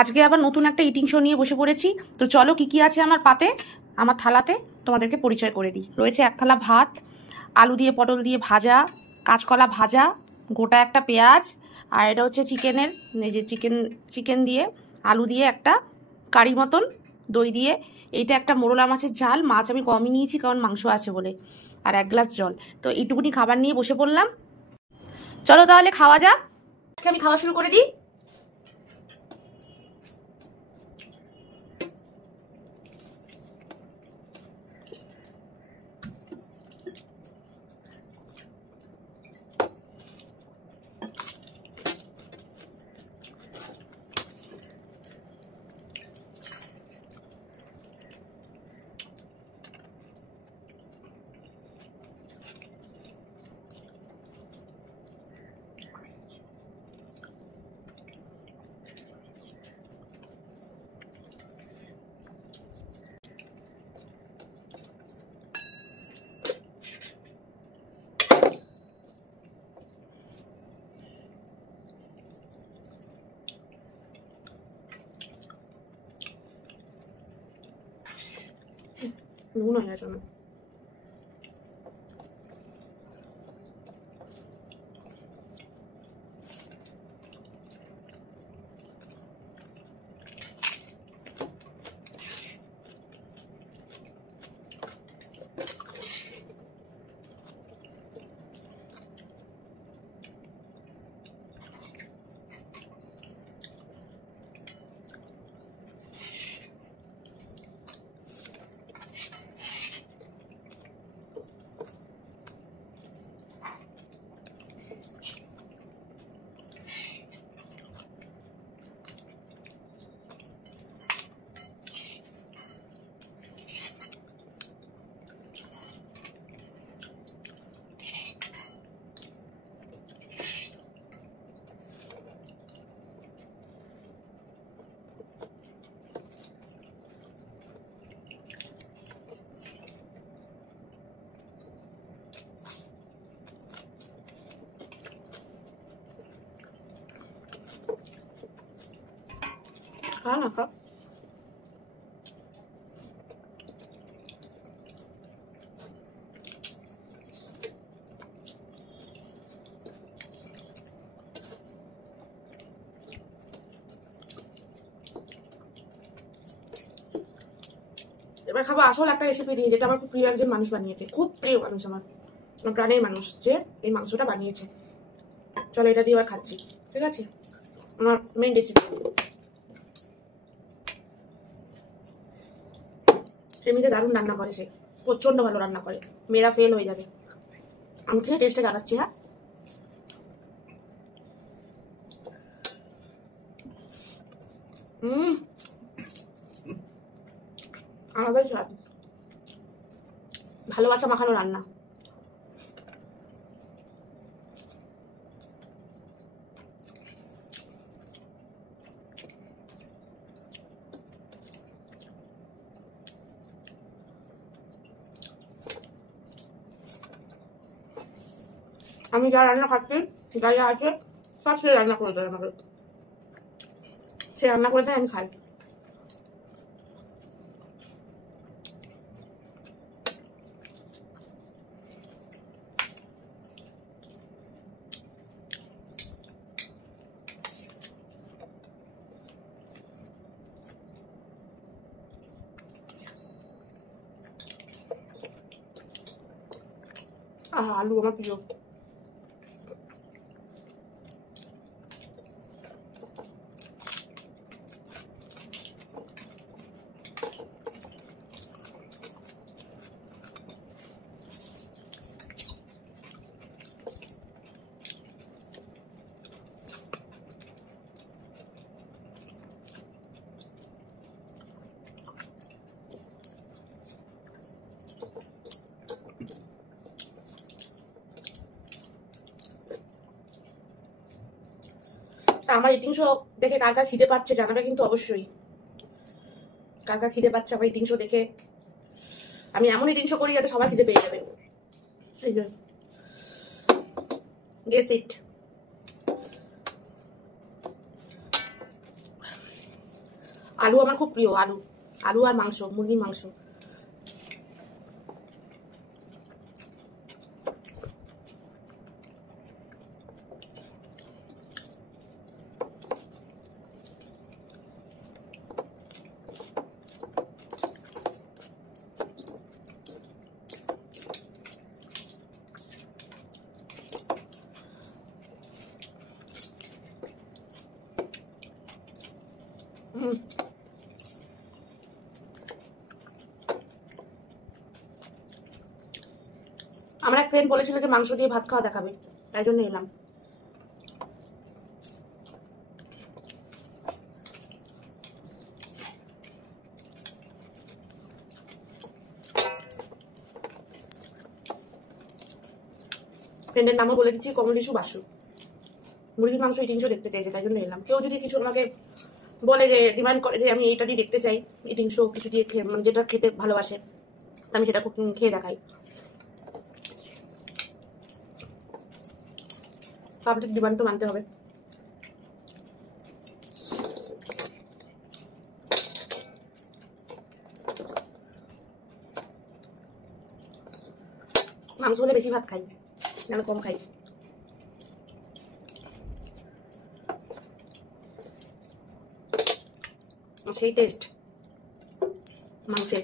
আজকে আবার নতুন একটা ইটিং শো নিয়ে বসে পড়েছি। তো চলো কি কি আছে আমার পাতে, আমার থালাতে তোমাদেরকে পরিচয় করে দিই। রয়েছে এক থালা ভাত, আলু দিয়ে পটল দিয়ে ভাজা, কাঁচকলা ভাজা, গোটা একটা পেঁয়াজ, আর এটা হচ্ছে চিকেনের, এই যে চিকেন দিয়ে আলু দিয়ে একটা কারি মতন, দই দিয়ে। এইটা একটা মোরলা মাছের ঝাল, মাছ আমি কমই নিয়েছি কারণ মাংস আছে বলে, আর 1 গ্লাস জল। তো এইটুকুনি খাবার নিয়ে বসে পড়লাম। চলো তাহলে খাওয়া যাক। আজকে আমি খাওয়া শুরু করে দিই। নুন হয়ে গেছে। না সব এবার খাবো আসল একটা রেসিপি দিয়ে, যেটা আমার খুব প্রিয় একজন মানুষ বানিয়েছে, খুব প্রিয় মানুষ, আমার প্রাণের মানুষ, যে এই মাংসটা বানিয়েছে। চলো এটা দিয়ে এবার খাচ্ছি, ঠিক আছে? আমার মেইন রেসিপি। এমনিতে দারুণ রান্না করে সে, প্রচন্ড ভালো রান্না করে, মেয়েরা ফেল হয়ে যাবে। আমি খেয়ে টেস্টে জানাচ্ছি। হ্যাঁ, আলাদাই স্বাদ, ভালোবাসা মাখানো রান্না। আমি যা রান্না খাচ্ছি, যা যা আছে সব সে রান্না করে দেয় আমাকে, সে রান্না করে দেয়, আমি খাই। আলু আমার প্রিয়। আমার ইটিং শো দেখে কার কার খিদে পাচ্ছে জানাবে কিন্তু অবশ্যই, কার কার খিদে পাচ্ছে আমার ইটিং শো দেখে। আমি এমন ইটিং শো করি যাতে সবার খিদে পেয়ে যাবে। এই যে গেস ইট। আলু আমার খুব প্রিয়, আলু আলু আর মাংস, মুরগির মাংস। আমার এক ফ্রেন্ড বলেছিল যে মাংস দিয়ে ভাত খাওয়া দেখাবে, তাই জন্য এলাম। ফ্রেন্ডের নামও বলে দিচ্ছি, কমলিশু বাসু। মুরগির মাংস ইটিং শো দেখতে চাইছে, তাই জন্য এলাম। কেউ যদি কিছু আমাকে বলে যে ডিমান্ড করে যে আমি এইটা দিয়ে দেখতে চাই, ইটিং শো কিছু দিয়ে মানে যেটা খেতে ভালোবাসে, আমি সেটা খেয়ে দেখাই। পাবলিক ডিমান্ড তো মানতে হবে। মাংস হলে বেশি ভাত খাই, না কম খাই। সেই টেস্ট মাংসে।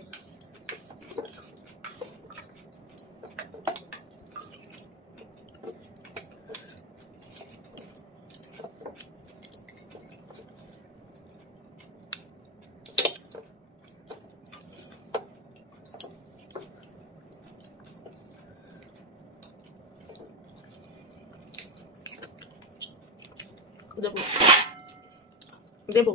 দেবো দেবো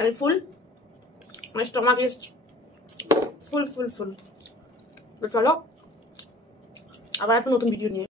আমি ফুল, my stomach is full. তো চলো আবার একটা নতুন ভিডিও নিয়ে